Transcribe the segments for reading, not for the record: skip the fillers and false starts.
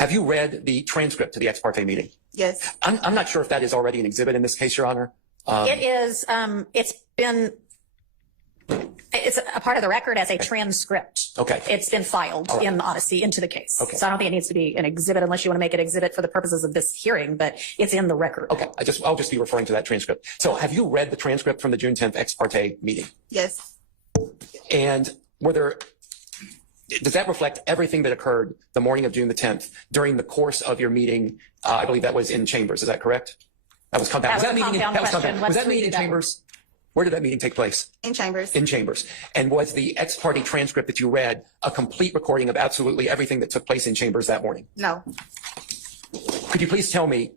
Have you read the transcript to the ex parte meeting? Yes. I'm not sure if that is already an exhibit in this case, Your Honor. It is. It's a part of the record as a transcript. Okay. It's been filed in the Odyssey into the case. Okay. So I don't think it needs to be an exhibit unless you want to make it exhibit for the purposes of this hearing, but it's in the record. Okay. I'll just be referring to that transcript. So have you read the transcript from the June 10th ex parte meeting? Yes. And does that reflect everything that occurred the morning of June the 10th during the course of your meeting? I believe that was in chambers. Is that correct? That was compound. Was that meeting in chambers? Where did that meeting take place? In chambers. In chambers. And was the ex parte transcript that you read a complete recording of absolutely everything that took place in chambers that morning? No. Could you please tell me,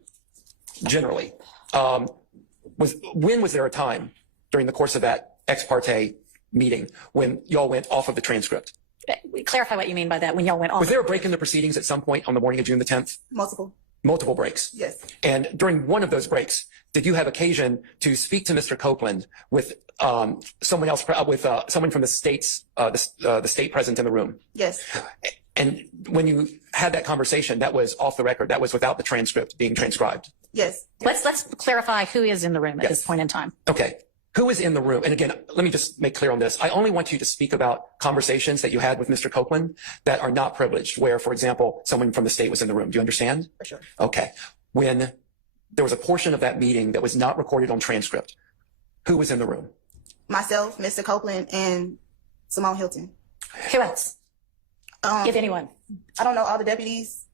generally, when was there a time during the course of that ex parte meeting when y'all went off of the transcript? Clarify what you mean by that, when y'all went off. Was there a break in the proceedings at some point on the morning of June the 10th? Multiple breaks? Yes. And during one of those breaks, did you have occasion to speak to Mr. Copeland with someone else, someone from the states, the state present in the room? Yes. And when you had that conversation, that was off the record. That was without the transcript being transcribed. Yes. Let's clarify who is in the room at this point in time. Okay. Who is in the room? And again, let me just make clear on this. I only want you to speak about conversations that you had with Mr. Copeland that are not privileged, where, for example, someone from the state was in the room. Do you understand? For sure. Okay. When there was a portion of that meeting that was not recorded on transcript, who was in the room? Myself, Mr. Copeland, and Simone Hilton. Who else? If anyone. I don't know, all the deputies.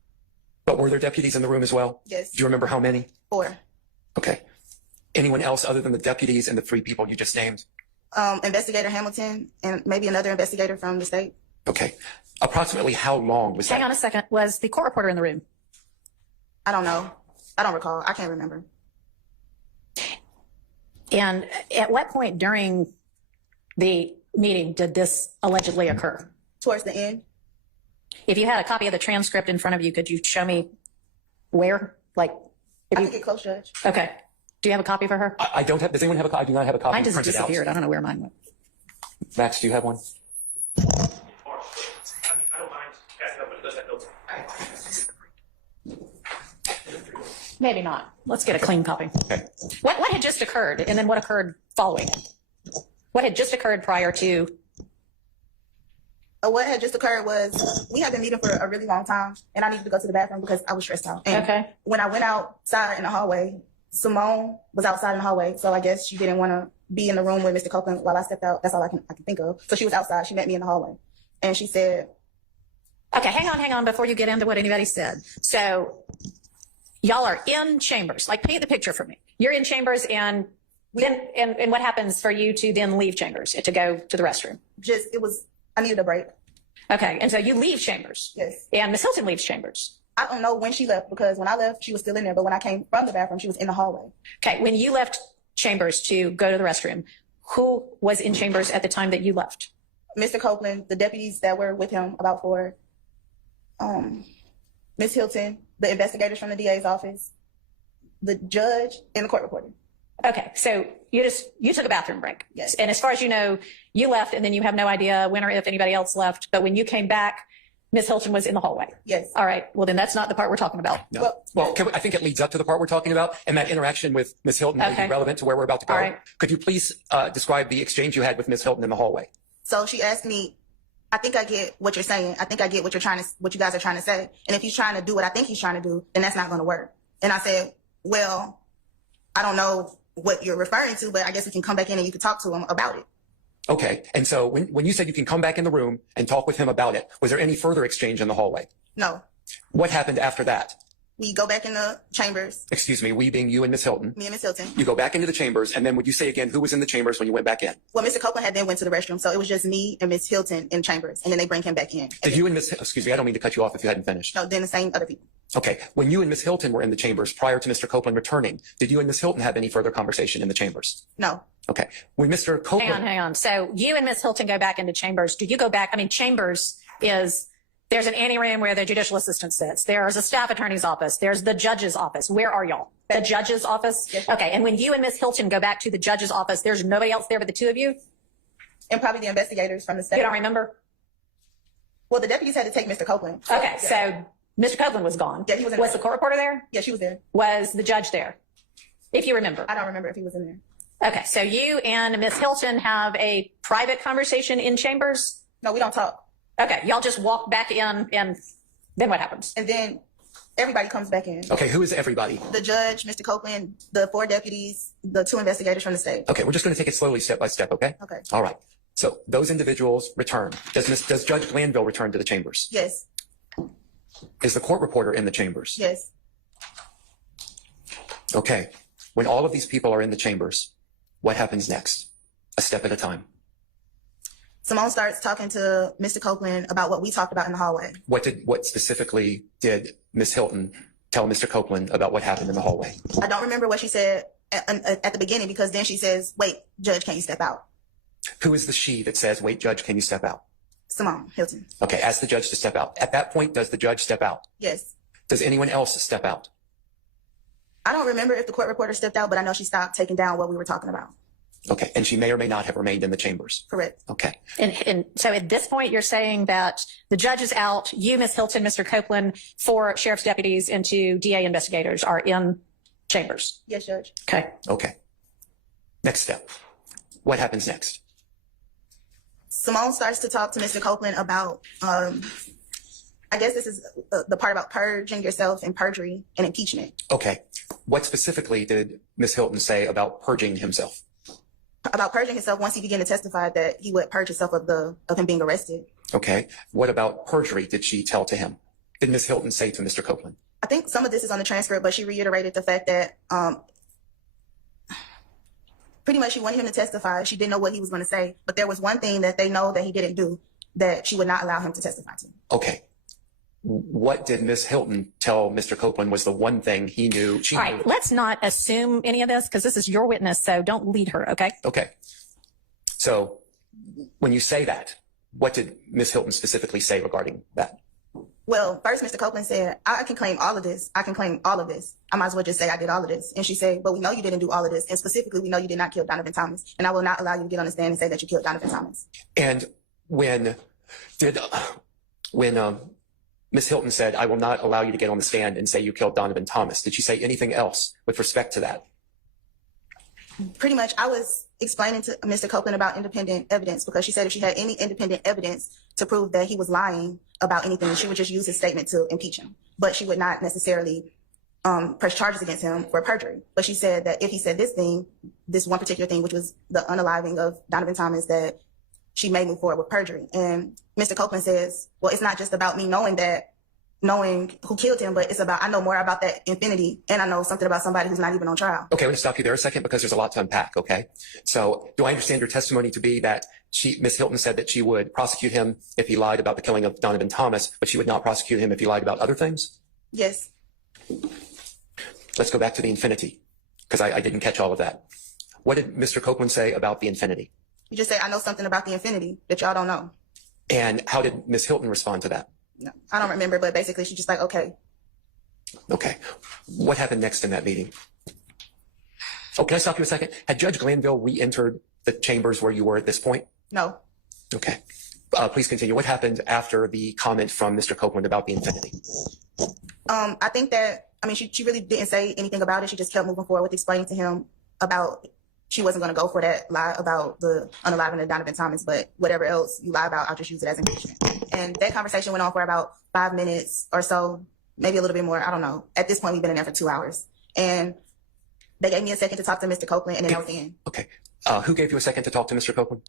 But were there deputies in the room as well? Yes. Do you remember how many? 4. Okay. Anyone else other than the deputies and the 3 people you just named? Investigator Hamilton and maybe another investigator from the state. Okay. Approximately how long was that? Hang on a second. Was the court reporter in the room? I don't know. I don't recall. I can't remember. And at what point during the meeting did this allegedly occur? Towards the end. If you had a copy of the transcript in front of you, could you show me where? Like, I can get close, Judge. Okay. Do you have a copy for her? I don't have. Does anyone have a copy? I do not have a copy. Mine just disappeared. I don't know where mine went. Max, do you have one? Maybe not. Let's get a clean copy. Okay. What had just occurred, and then what occurred following it? What had just occurred prior to? What had just occurred was we had been meeting for a really long time, and I needed to go to the bathroom because I was stressed out. And when I went outside in the hallway, Simone was outside in the hallway, so I guess she didn't want to be in the room with Mr. Copeland while I stepped out. That's all I can think of. So she was outside. She met me in the hallway, and she said, "Okay, hang on before you get into what anybody said." So y'all are in chambers. Like, paint the picture for me. You're in chambers, and then and what happens for you to then leave chambers to go to the restroom? I needed a break. Okay, and so you leave chambers. Yes. And Miss Hilton leaves chambers. I don't know when she left because when I left, she was still in there. But when I came from the bathroom, she was in the hallway. Okay, when you left chambers to go to the restroom, who was in chambers at the time that you left? Mr. Copeland, the deputies that were with him, about 4. Miss Hilton, the investigators from the DA's office, the judge, and the court reporter. Okay, so you took a bathroom break. Yes. And as far as you know, you left, and then you have no idea when or if anybody else left. But when you came back, Ms. Hilton was in the hallway. Yes. All right. Well, then that's not the part we're talking about. No. Well, I think it leads up to the part we're talking about, and that interaction with Ms. Hilton may be relevant to where we're about to go. All right. Could you please describe the exchange you had with Ms. Hilton in the hallway? So she asked me, I think I get what you're saying. I think I get what you guys are trying to say. And if he's trying to do what I think he's trying to do, then that's not going to work. And I said, well, I don't know what you're referring to, but I guess we can come back in and you can talk to him about it. Okay. And so when you said you can come back in the room and talk with him about it, was there any further exchange in the hallway? No. What happened after that? We go back in the chambers. Excuse me, we being you and Miss Hilton. Me and Miss Hilton. You go back into the chambers, and then would you say again who was in the chambers when you went back in? Well, Mr. Copeland had then went to the restroom, so it was just me and Miss Hilton in chambers, and then they bring him back in. Did you and Miss, excuse me, I don't mean to cut you off if you hadn't finished. No, then the same other people. Okay. When you and Miss Hilton were in the chambers prior to Mr. Copeland returning, did you and Miss Hilton have any further conversation in the chambers? No. Okay. When Mr. Copeland... Hang on. So you and Miss Hilton go back into chambers. Do you go back? I mean, chambers is... There's an anteroom where the judicial assistant sits. There's a staff attorney's office. There's the judge's office. Where are y'all? The judge's office? Yes. Okay. And when you and Miss Hilton go back to the judge's office, there's nobody else there but the two of you? And probably the investigators from the state. You don't remember? Well, the deputies had to take Mr. Copeland. Okay. So Mr. Copeland was gone. Yeah, he was in Was there. the court reporter there? Yeah, she was there. Was the judge there? If you remember. I don't remember if he was in there. Okay, so you and Miss Hilton have a private conversation in chambers? No, we don't talk. Okay, y'all just walk back in, and then what happens? And then everybody comes back in. Okay, who is everybody? The judge, Mr. Copeland, the 4 deputies, the 2 investigators from the state. Okay, we're just going to take it slowly, step by step, okay? Okay. All right. So those individuals return. Does Judge Glanville return to the chambers? Yes. Is the court reporter in the chambers? Yes. Okay. When all of these people are in the chambers, what happens next? A step at a time. Simone starts talking to Mr. Copeland about what we talked about in the hallway. What specifically did Miss Hilton tell Mr. Copeland about what happened in the hallway? I don't remember what she said at the beginning, because then she says, "Wait, Judge, can you step out?" Who is the she that says, "Wait, Judge, can you step out"? Simone Hilton. Okay, ask the judge to step out. At that point, does the judge step out? Yes. Does anyone else step out? I don't remember if the court reporter stepped out, but I know she stopped taking down what we were talking about. Okay, and she may or may not have remained in the chambers. Correct. Okay. And so at this point, you're saying that the judge is out, you, Miss Hilton, Mr. Copeland, 4 sheriff's deputies and 2 DA investigators are in chambers. Yes, Judge. Okay. Okay. Next step. What happens next? Simone starts to talk to Mr. Copeland about, I guess this is the part about purging yourself and perjury and impeachment. Okay. What specifically did Miss Hilton say about purging himself? About purging himself once he began to testify that he would purge himself of him being arrested. Okay. What about perjury did she tell to him? Did Miss Hilton say to Mr. Copeland? I think some of this is on the transcript, but she reiterated the fact that pretty much she wanted him to testify. She didn't know what he was going to say, but there was one thing that they know that he didn't do that she would not allow him to testify to. Okay. What did Miss Hilton tell Mr. Copeland was the one thing he knew? All right, let's not assume any of this because this is your witness, so don't lead her, okay? Okay. So when you say that, what did Miss Hilton specifically say regarding that? Well, first, Mr. Copeland said, I can claim all of this. I can claim all of this. I might as well just say I did all of this. And she said, but we know you didn't do all of this. And specifically, we know you did not kill Donovan Thomas. And I will not allow you to get on the stand and say that you killed Donovan Thomas. And when Miss Hilton said, I will not allow you to get on the stand and say you killed Donovan Thomas, did she say anything else with respect to that? Pretty much, I was explaining to Mr. Copeland about independent evidence because she said if she had any independent evidence to prove that he was lying about anything, she would just use his statement to impeach him. But she would not necessarily press charges against him for perjury. But she said that if he said this thing, this one particular thing, which was the unaliving of Donovan Thomas, that she may move forward with perjury. And Mr. Copeland says, well, it's not just about me knowing who killed him, but it's about, I know more about that infinity, and I know something about somebody who's not even on trial. Okay, I'm going to stop you there a second because there's a lot to unpack, okay? So do I understand your testimony to be that Miss Hilton said that she would prosecute him if he lied about the killing of Donovan Thomas, but she would not prosecute him if he lied about other things? Yes. Let's go back to the infinity because I didn't catch all of that. What did Mr. Copeland say about the infinity? You just say, I know something about the infinity that y'all don't know. And how did Miss Hilton respond to that? No, I don't remember, but basically she's just like, okay. Okay. What happened next in that meeting? Oh, can I stop you a second? Had Judge Glanville re-entered the chambers where you were at this point? No. Okay. Please continue. What happened after the comment from Mr. Copeland about the infinity? I think that, she really didn't say anything about it. She just kept moving forward with explaining to him about she wasn't going to go for that lie about the unaliving of Donovan Thomas, but whatever else you lie about, I'll just use it as impeachment. And that conversation went on for about 5 minutes or so, maybe a little bit more. I don't know. At this point, we've been in there for 2 hours. And they gave me a second to talk to Mr. Copeland, and then I was in. Okay. Who gave you a second to talk to Mr. Copeland?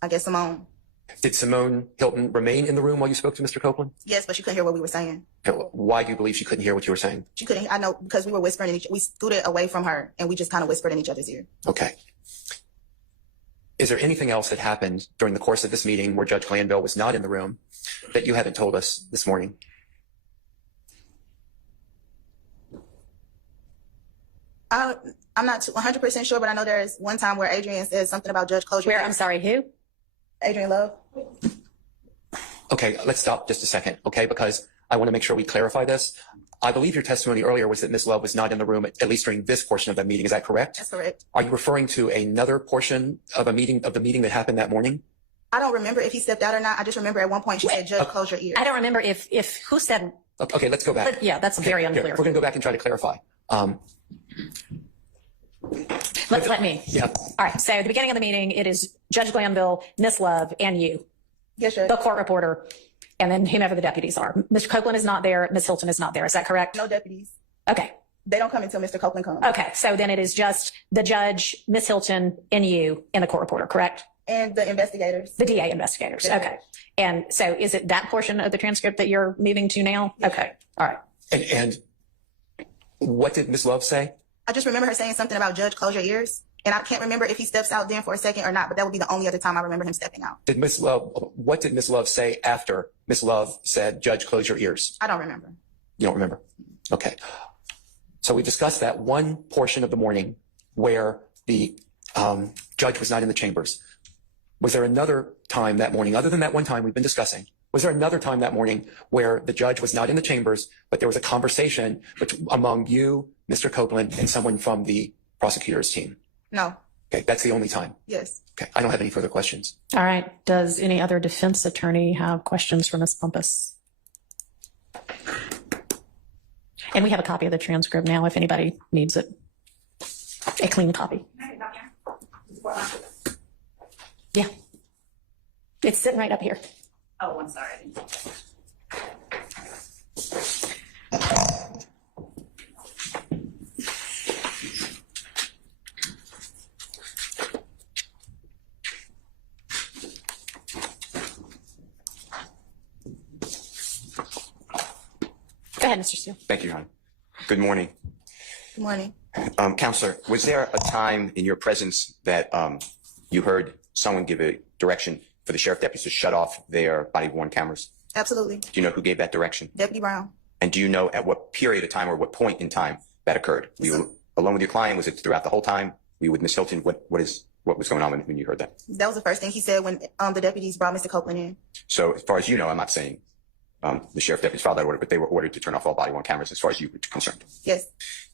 I guess Simone. Did Simone Hilton remain in the room while you spoke to Mr. Copeland? Yes, but she couldn't hear what we were saying. Why do you believe she couldn't hear what you were saying? She couldn't. I know because we were whispering we scooted away from her, and we just kind of whispered in each other's ear. Okay. Is there anything else that happened during the course of this meeting where Judge Glanville was not in the room that you haven't told us this morning? I'm not 100% sure, but I know there's one time where Adrian said something about Judge closure. Where, I'm sorry, who? Adrian Love. Okay, let's stop just a second, okay? Because I want to make sure we clarify this. I believe your testimony earlier was that Ms. Love was not in the room, at least during this portion of the meeting. Is that correct? That's correct. Are you referring to another portion of the meeting that happened that morning? I don't remember if he stepped out or not. I just remember at one point she said, Judge, close your ears. I don't remember if who said Okay, let's go back. Yeah, that's very unclear. We're going to go back and try to clarify. Let me. Yeah. All right. So at the beginning of the meeting, it is Judge Glanville, Miss Love, and you, Yes, Judge. the court reporter, and then whomever the deputies are. Mr. Copeland is not there. Miss Hilton is not there. Is that correct? No deputies. Okay. They don't come until Mr. Copeland comes. Okay. So then it is just the judge, Miss Hilton, and you, and the court reporter, correct? And the investigators. The DA investigators. Yeah. Okay. And so is it that portion of the transcript that you're moving to now? Okay. All right. And what did Ms. Love say? I just remember her saying something about Judge, close your ears. And I can't remember if he steps out then for a second or not, but that would be the only other time I remember him stepping out. What did Ms. Love say after Ms. Love said, Judge, close your ears? I don't remember. You don't remember? Okay. So we discussed that one portion of the morning where the judge was not in the chambers. Was there another time that morning, other than that one time we've been discussing, was there another time that morning where the judge was not in the chambers, but there was a conversation among you, Mr. Copeland, and someone from the prosecutor's team? No. Okay, that's the only time. Yes. Okay, I don't have any further questions. All right. Does any other defense attorney have questions for Ms. Bumpus? And we have a copy of the transcript now if anybody needs it. A clean copy. Yeah. It's sitting right up here. Oh, I'm sorry. Go ahead, Mr. Steele. Thank you, Your Honor. Good morning. Good morning. Counselor, was there a time in your presence that you heard someone give a direction for the sheriff deputies to shut off their body-worn cameras? Absolutely. Do you know who gave that direction? Deputy Brown. And do you know at what period of time or what point in time that occurred? Were you alone with your client? Was it throughout the whole time? Were you with Ms. Hilton? What was going on when you heard that? That was the first thing he said when the deputies brought Mr. Copeland in. So as far as you know, I'm not saying the sheriff deputies filed that order, but they were ordered to turn off all body-worn cameras as far as you were concerned. Yes.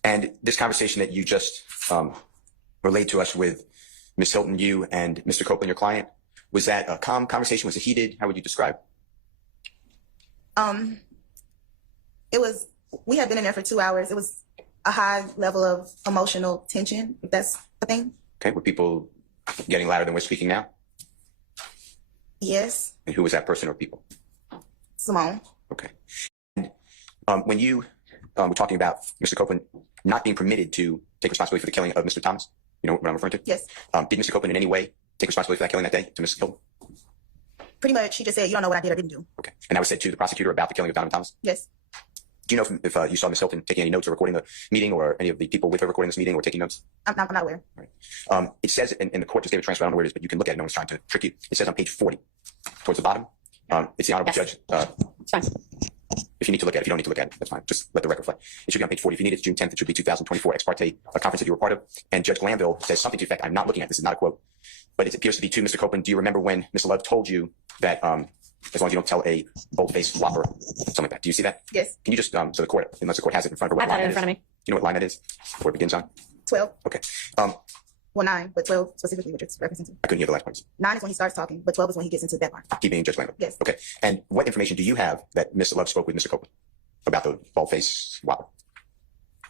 And this conversation that you just relayed to us with Ms. Hilton, you and Mr. Copeland, your client, was that a calm conversation? Was it heated? How would you describe? It was, we had been in there for 2 hours. It was a high level of emotional tension, if that's a thing. Okay, were people getting louder than we're speaking now? Yes. And who was that person or people? Simone. Okay. And when you were talking about Mr. Copeland not being permitted to take responsibility for the killing of Mr. Thomas, you know what I'm referring to? Yes. Did Mr. Copeland in any way take responsibility for that killing that day to Mr. Hilton? Pretty much, he just said, you don't know what I did or didn't do. Okay. And that was said to the prosecutor about the killing of Donovan Thomas? Yes. Do you know if you saw Ms. Hilton taking any notes or recording the meeting, or any of the people with her recording this meeting or taking notes? I'm not aware. Right. It says, and the court just gave a transcript, I don't know where it is, but you can look at it. No one's trying to trick you. It says on page 40, towards the bottom. It's the Honorable Yes. Judge. It's fine. If you need to look at it, if you don't need to look at it, that's fine. Just let the record reflect. It should be on page 40. If you need it, it's June 10th. It should be 2024 ex-parte, a conference that you were part of. And Judge Glanville says something to the effect, I'm not looking at this, is not a quote, but it appears to be to Mr. Copeland. Do you remember when Mr. Love told you that as long as you don't tell a bold-faced whopper, something like that? Do you see that? Yes. Can you just, so the court, unless the court has it in front of her, I've what got line it in that front of is? me. Do you know what line that is? Where it begins on? 12. Okay. Well, 9, but 12 specifically, which it's referencing to. I couldn't hear the last part. 9 is when he starts talking, but 12 is when he gets into that part. Keep being Judge Glanville. Yes. Okay. And what information do you have that Mr. Love spoke with Mr. Copeland about the bald-faced whopper?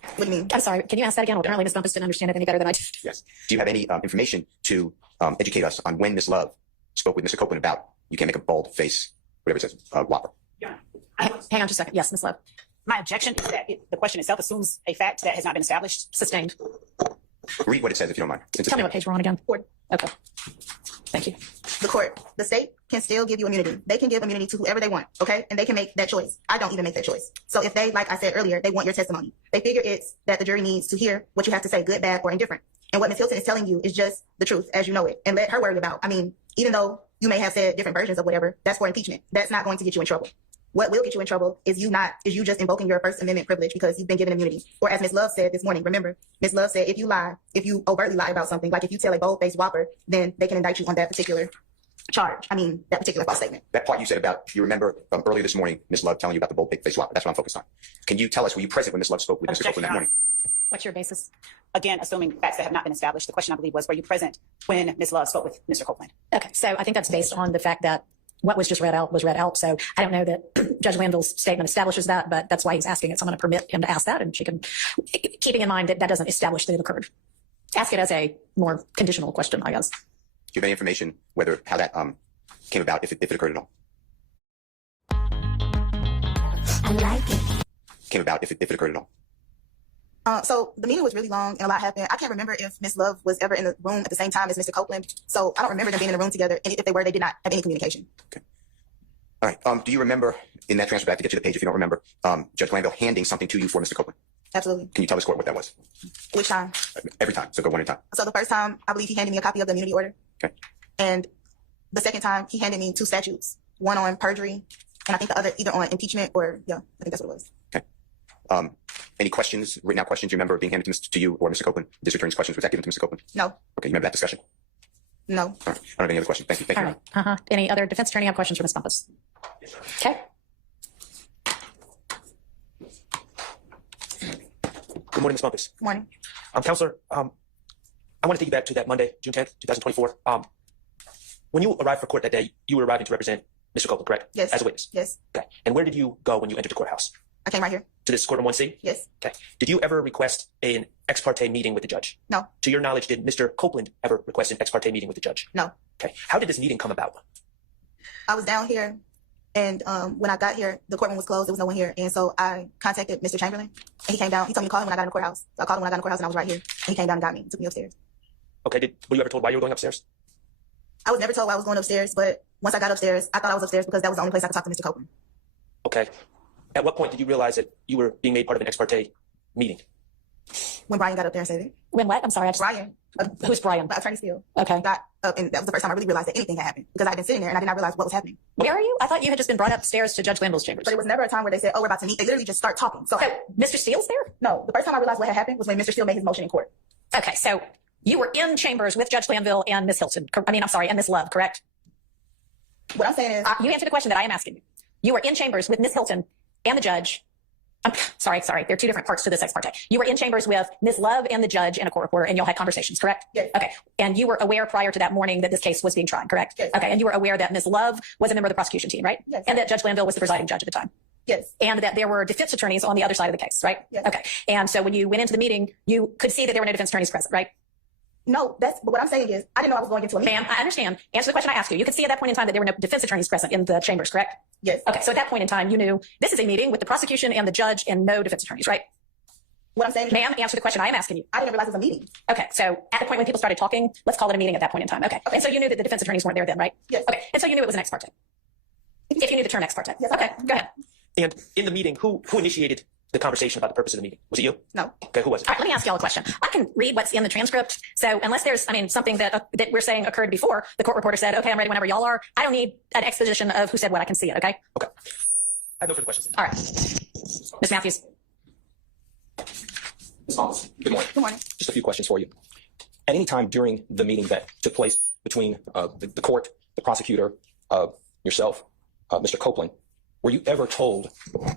What do you mean? I'm sorry. Can you ask that again? Apparently, Ms. Bumpus didn't understand it any better than I did. Yes. Do you have any information to educate us on when Ms. Love spoke with Mr. Copeland about you can't make a bald face, whatever it says, whopper? Yeah. Hang on just a second. Yes, Ms. Love. My objection is that the question itself assumes a fact that has not been established. Sustained. Read what it says if you don't mind. Tell me what page we're on again. 4. Okay. Thank you. The court, the state can still give you immunity. They can give immunity to whoever they want, okay? And they can make that choice. I don't even make that choice. So if they, like I said earlier, they want your testimony, they figure it's that the jury needs to hear what you have to say, good, bad, or indifferent. And what Ms. Hilton is telling you is just the truth as you know it. And let her worry about, I mean, even though you may have said different versions of whatever, that's for impeachment. That's not going to get you in trouble. What will get you in trouble is you just invoking your First Amendment privilege because you've been given immunity. Or as Ms. Love said this morning, remember, Ms. Love said if you overtly lie about something, like if you tell a bold-faced whopper, then they can indict you on that particular charge. I mean, that particular false statement. That part you said about, you remember earlier this morning, Ms. Love telling you about the bold-faced whopper. That's what I'm focused on. Can you tell us, were you present when Ms. Love spoke with Mr. Copeland that morning? What's your basis? Again, assuming facts that have not been established. The question, I believe, was, were you present when Ms. Love spoke with Mr. Copeland? Okay. So I think that's based on the fact that what was just read out was read out. So I don't know that Judge Landville's statement establishes that, but that's why he's asking it. So I'm going to permit him to ask that, and she can, keeping in mind that that doesn't establish that it occurred. Ask it as a more conditional question, I guess. Do you have any information how that came about, if it occurred at all? I like it. Came about if it occurred at all. So the meeting was really long and a lot happened. I can't remember if Miss Love was ever in the room at the same time as Mr. Copeland. So I don't remember them being in the room together. And if they were, they did not have any communication. Okay. All right. Do you remember in that transcript, I have to get you the page if you don't remember, Judge Glanville handing something to you for Mr. Copeland? Absolutely. Can you tell the court what that was? Which time? Every time. So go one at a time. So the first time, I believe he handed me a copy of the immunity order. Okay. And the second time, he handed me 2 statutes, one on perjury, and I think the other either on impeachment or, yeah, I think that's what it was. Okay. Any questions, written out questions you remember being handed to you or Mr. Copeland? District Attorney's questions, was that given to Mr. Copeland? No. Okay, you remember that discussion? No. All right. I don't have any other questions. Thank you. Thank All you. right. Any other defense attorney have questions for Ms. Bumpus? Okay. Good morning, Ms. Bumpus. Good morning. Counselor, I want to take you back to that Monday, June 10th, 2024. When you arrived for court that day, you were arriving to represent Mr. Copeland, correct? Yes. As a witness? Yes. Okay. And where did you go when you entered the courthouse? I came right here. To this courtroom 1C? Yes. Okay. Did you ever request an ex parte meeting with the judge? No. To your knowledge, did Mr. Copeland ever request an ex parte meeting with the judge? No. Okay. How did this meeting come about? I was down here, and when I got here, the courtroom was closed. There was no one here. And so I contacted Mr. Chamberlain, and he came down. He told me to call him when I got in the courthouse. So I called him when I got in the courthouse, and I was right here. And he came down and got me, took me upstairs. Okay. Were you ever told why you were going upstairs? I was never told why I was going upstairs, but once I got upstairs, I thought I was upstairs because that was the only place I could talk to Mr. Copeland. Okay. At what point did you realize that you were being made part of an ex parte meeting? When Brian got up there and said it. When what? I'm sorry. Brian. Who's Brian? Attorney Steele. Okay. Got up, and that was the first time I really realized that anything had happened because I'd been sitting there and I did not realize what was happening. Where are you? I thought you had just been brought upstairs to Judge Glanville's chambers. But it was never a time where they said, oh, we're about to meet. They literally just start talking. So Mr. Steele's there? no, the first time I realized what had happened was when Mr. Steele made his motion in court. Okay. So you were in chambers with Judge Glanville and Ms. Hilton. And Ms. Love, correct? What I'm saying is, You answered the question that I am asking you. You were in chambers with Ms. Hilton and the judge. Sorry. There are 2 different parts to this ex parte. You were in chambers with Ms. Love and the judge and a court reporter, and y'all had conversations, correct? Yes. Okay. And you were aware prior to that morning that this case was being tried, correct? Yes. Okay. And you were aware that Ms. Love was a member of the prosecution team, right? Yes. And that Judge Glanville was the presiding judge at the time. yes, And that there were defense attorneys on the other side of the case, right? Yes. Okay. And so when you went into the meeting, you could see that there were no defense attorneys present, right? no, but what I'm saying is, I didn't know I was going into a meeting. Ma'am, I understand. Answer the question I asked you. You could see at that point in time that there were no defense attorneys present in the chambers, correct? Yes. Okay. So at that point in time, you knew this is a meeting with the prosecution and the judge and no defense attorneys, right? What I'm saying is, Ma'am, answer the question I am asking you. I didn't realize it was a meeting. Okay, so at the point when people started talking, let's call it a meeting at that point in time. Okay. And so you knew that the defense attorneys weren't there then, right? Yes. Okay. And so you knew it was an ex parte. If you knew the term ex parte. Yes. Okay, go ahead. And in the meeting, who initiated the conversation about the purpose of the meeting? Was it you? No. Okay, who was it? All right, let me ask y'all a question. I can read what's in the transcript. So unless there's, something that we're saying occurred before, the court reporter said, okay, I'm ready whenever y'all are. I don't need an exposition of who said what. I can see it, okay? Okay. I have no further questions. All right. Ms. Matthews. Ms. Bumpus, good morning. Good morning. Just a few questions for you. At any time during the meeting that took place between the court, the prosecutor, yourself, Mr. Copeland, were you ever told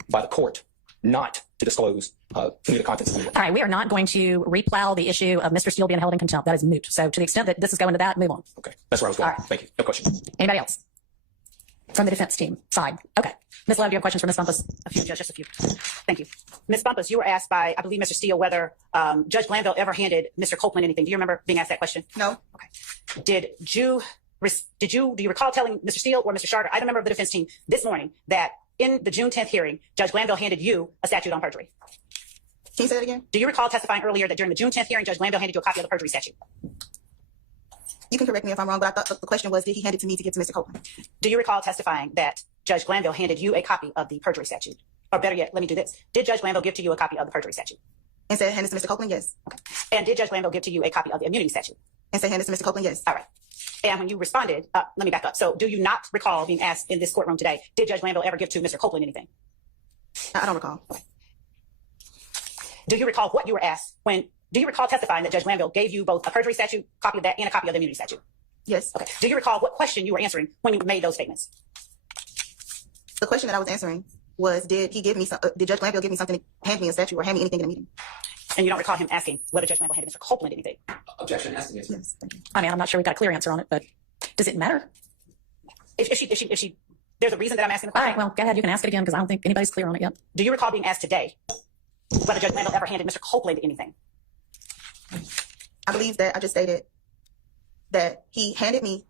by the court not to disclose any of the contents of the meeting? All right, we are not going to replow the issue of Mr. Steele being held in contempt. That is moot. So to the extent that this is going to that, move on. Okay, that's where I was going. All right. Thank you. No question. Anybody else? From the defense team side. Okay. Ms. Love, do you have questions for Ms. Bumpus? A few, Judge, just a few. Thank you. Ms. Bumpus, you were asked by, I believe, Mr. Steele, whether Judge Glanville ever handed Mr. Copeland anything. Do you remember being asked that question? No. Okay. Do you recall telling Mr. Steele or Mr. Charter, either member of the defense team, this morning that in the June 10th hearing, Judge Glanville handed you a statute on perjury? Can you say that again? Do you recall testifying earlier that during the June 10th hearing, Judge Glanville handed you a copy of the perjury statute? You can correct me if I'm wrong, but I thought the question was, did he hand it to me to give to Mr. Copeland? Do you recall testifying that Judge Glanville handed you a copy of the perjury statute? Or better yet, let me do this. Did Judge Glanville give to you a copy of the perjury statute? And said, hand it to Mr. Copeland? Yes. Okay. And did Judge Glanville give to you a copy of the immunity statute? And said, hand it to Mr. Copeland? Yes. All right. And when you responded, let me back up. So do you not recall being asked in this courtroom today, did Judge Glanville ever give to Mr. Copeland anything? I don't recall. Do you recall what you were asked do you recall testifying that Judge Glanville gave you both a perjury statute, copy of that, and a copy of the immunity statute? Yes. Okay. Do you recall what question you were answering when you made those statements? The question that I was answering was, did Judge Glanville give me something to hand me a statute or hand me anything in a meeting? And you don't recall him asking whether Judge Glanville handed Mr. Copeland anything? Objection. Asking it. Yes. Thank you. I'm not sure we got a clear answer on it, but does it matter? If she, there's a reason that I'm asking the All question. right, well, go ahead. You can ask it again because I don't think anybody's clear on it yet. Do you recall being asked today whether Judge Glanville ever handed Mr. Copeland anything? I believe that I just stated that he handed me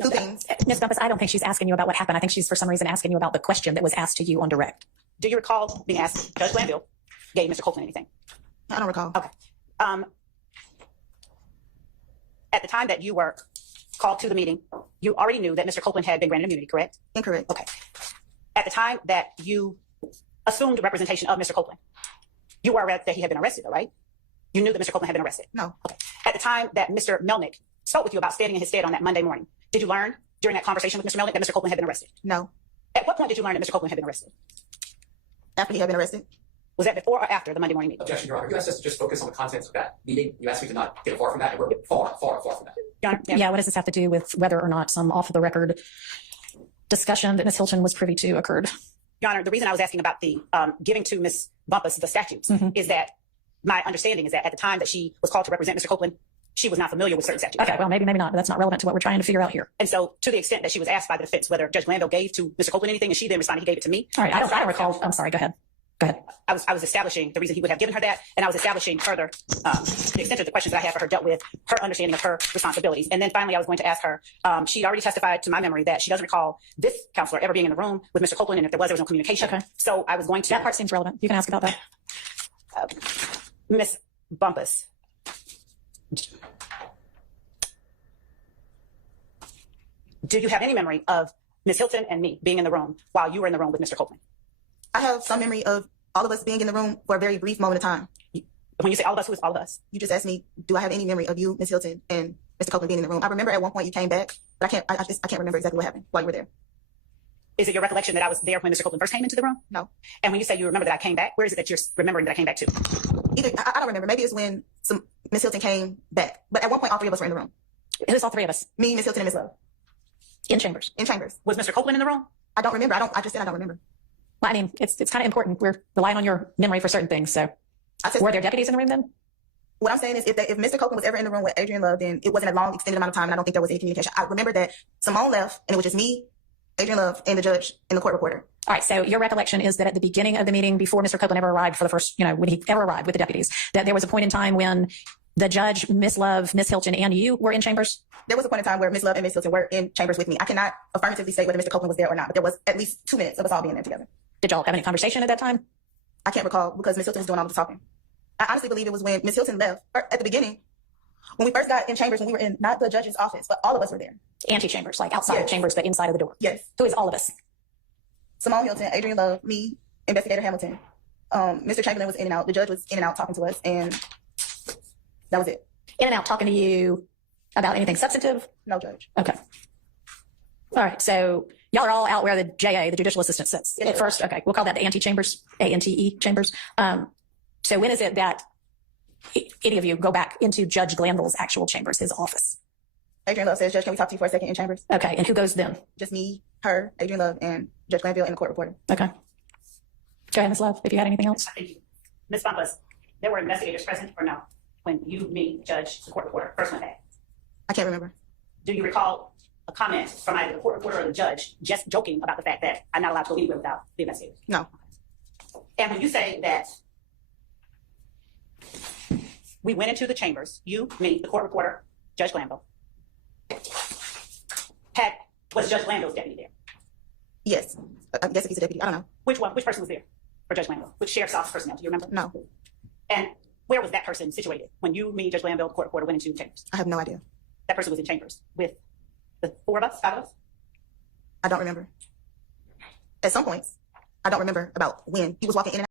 two things. Ms. Bumpus, I don't think she's asking you about what happened. I think she's for some reason asking you about the question that was asked to you on direct. Do you recall being asked Judge Glanville gave Mr. Copeland anything? I don't recall. Okay. At the time that you were called to the meeting, you already knew that Mr. Copeland had been granted immunity, correct? Incorrect. Okay. At the time that you assumed representation of Mr. Copeland, you were aware that he had been arrested, though, right? You knew that Mr. Copeland had been arrested? No. Okay. At the time that Mr. Melnick spoke with you about standing in his stead on that Monday morning, did you learn during that conversation with Mr. Melnick that Mr. Copeland had been arrested? No. At what point did you learn that Mr. Copeland had been arrested? After he had been arrested? Was that before or after the Monday morning meeting? Objection, Your Honor. You asked us to just focus on the contents of that meeting. You asked me to not get far from that, and we're far from that. Your Honor, Yeah, what does this have to do with whether or not some off-the-record discussion that Ms. Hilton was privy to occurred? Your Honor, the reason I was asking about the giving to Ms. Bumpus the statutes is that my understanding is that at the time that she was called to represent Mr. Copeland, she was not familiar with certain statutes. Okay, well, maybe not, but that's not relevant to what we're trying to figure out here. And so to the extent that she was asked by the defense whether Judge Glanville gave to Mr. Copeland anything, and she then responded he gave it to me. All right, I don't recall. I'm sorry, go ahead. Go ahead. I was establishing the reason he would have given her that, and I was establishing further the extent of the questions that I had for her dealt with her understanding of her responsibilities. And then finally, I was going to ask her, she'd already testified to my memory that she doesn't recall this counselor ever being in the room with Mr. Copeland, and if there was no communication. Okay. So I was going to... That part seems relevant. You can ask about that. Ms. Bumpus, do you have any memory of Ms. Hilton and me being in the room while you were in the room with Mr. Copeland? I have some memory of all of us being in the room for a very brief moment of time. When you say all of us, who is all of us? You just asked me, do I have any memory of you, Ms. Hilton, and Mr. Copeland being in the room? I remember at one point you came back, but I can't remember exactly what happened while you were there. Is it your recollection that I was there when Mr. Copeland first came into the room? No. And when you say you remember that I came back, where is it that you're remembering that I came back to? I don't remember. Maybe it's when Ms. Hilton came back. But at one point, all three of us were in the room. It was all three of us. Me, Ms. Hilton, and Ms. Love. In chambers. In chambers. Was Mr. Copeland in the room? I don't remember. I just said I don't remember. Well, I mean, it's kind of important. We're relying on your memory for certain things. So were there deputies in the room then? What I'm saying is if Mr. Copeland was ever in the room with Adrian Love, then it wasn't a long, extended amount of time, and I don't think there was any communication. I remember that Simone left, and it was just me, Adrian Love, and the judge and the court reporter. All right, so your recollection is that at the beginning of the meeting, before Mr. Copeland ever arrived for the first, when he ever arrived with the deputies, that there was a point in time when the judge, Ms. Love, Ms. Hilton, and you were in chambers? There was a point in time where Ms. Love and Ms. Hilton were in chambers with me. I cannot affirmatively say whether Mr. Copeland was there or not, but there was at least 2 minutes of us all being there together. Did y'all have any conversation at that time? I can't recall because Ms. Hilton was doing all the talking. I honestly believe it was when Ms. Hilton left, or at the beginning, when we first got in chambers, when we were in not the judge's office, but all of us were there. Antechambers, like outside of chambers, but inside of the door. Yes. Who is all of us? Simone Hilton, Adrian Love, me, Investigator Hamilton. Mr. Chamberlain was in and out. The judge was in and out talking to us, and that was it. In and out talking to you about anything substantive? No, Judge. Okay. All right, so y'all are all out where the JA, the judicial assistant, sits at first. Okay, we'll call that the antechambers, ANTE chambers. So when is it that any of you go back into Judge Glanville's actual chambers, his office? Adrian Love says, Judge, can we talk to you for a second in chambers? Okay, and who goes then? Just me, her, Adrian Love, and Judge Glanville and the court reporter. Okay. Go ahead, Ms. Love, if you had anything else. Thank you. Ms. Bumpus, there were investigators present or no when you, me, Judge, the court reporter first went back? I can't remember. Do you recall a comment from either the court reporter or the judge just joking about the fact that I'm not allowed to go anywhere without the investigators? No. And when you say that we went into the chambers, you, me, the court reporter, Judge Glanville, was Judge Glanville's deputy there? Yes. I guess if he's a deputy, I don't know. Which one? Which person was there for Judge Glanville? Which sheriff's office personnel? Do you remember? No. And where was that person situated when you, me, Judge Glanville, the court reporter, went into chambers? I have no idea. That person was in chambers with the 4 of us, 5 of us? I don't remember. At some points, I don't remember about when he was walking in and out.